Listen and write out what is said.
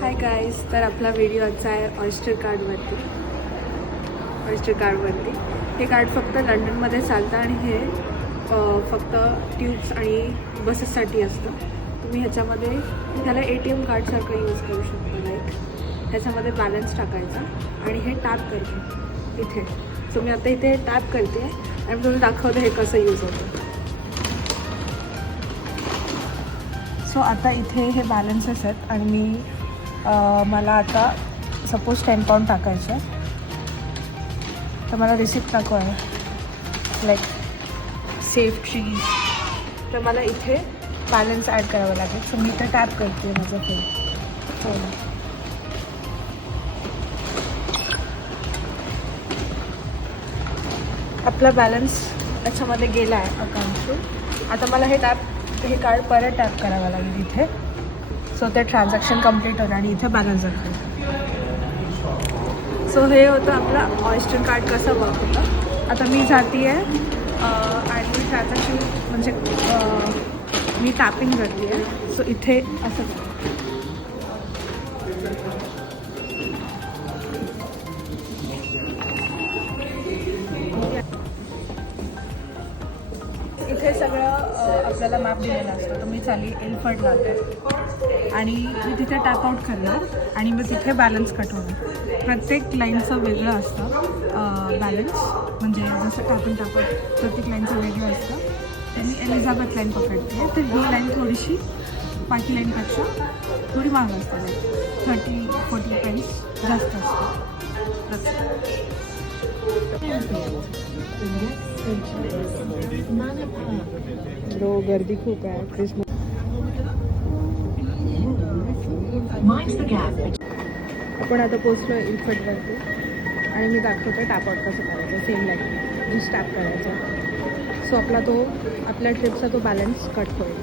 Hi guys, तर आपला video आजचा आहे ऑयस्टर कार्डवरती. हे कार्ड फक्त लंडनमध्ये चालतं आणि हे फक्त ट्यूब्स आणि बसेससाठी असतं. तुम्ही ह्याच्यामध्ये त्याला ATM कार्डसारखं यूज करू शकता. लाईक ह्याच्यामध्ये बॅलन्स टाकायचा आणि हे टॅप करते इथे. सो मी आता इथे टॅप करते आणि तुम्ही दाखवते हे कसं यूज होतं. सो आता इथे हे बॅलन्सेस आहेत आणि मी मला आता सपोज 10 पाउंड टाकायचं आहे, तर मला रिसिप्ट नको आहे लाईक सेफ चीज. तर मला इथे बॅलन्स ॲड करावं लागेल. सो मी इथे टॅप करते माझं फोन. आपला बॅलन्स याच्यामध्ये गेला आहे अकाउंट थ्रू. आता मला हे कार्ड परत टॅप करावं लागेल इथे. सो ते ट्रान्झॅक्शन कंप्लीट होतं आणि इथे बॅलन्स जातो. सो हे होतं आपलं ऑयस्टर कार्ड कसं वर्क होतं. आता मी जाते आहे आणि मी ट्रान्झॅक्शन म्हणजे मी टॅपिंग करते आहे. सो इथे असं इथे सगळं आपल्याला मॅप दिलेला असतो. तर मी चालली एल्फर्टला आणि मी तिथे टॅप आउट करणार आणि मग तिथे बॅलन्स कट होणार. प्रत्येक लाईनचं वेगळं असतं बॅलन्स, म्हणजे जसं टॅप आउट प्रत्येक लाईनचं वेगळं असतं. तर मी एलिझाबेथ लाईन पकडते. तर ही लाईन थोडीशी बाकी लाईनपेक्षा थोडी महाग असते. 30-40 पेन्स जास्त असतं. गर्दी खूप आहे क्रिसमस. आपण आता पोचलो एल्फर्टवरती आणि मी दाखवते टॅप आउट कसं करायचं. सेम लाईक जस्ट टॅप करायचं. सो आपल्या ट्रिपचा तो बॅलन्स कट होईल.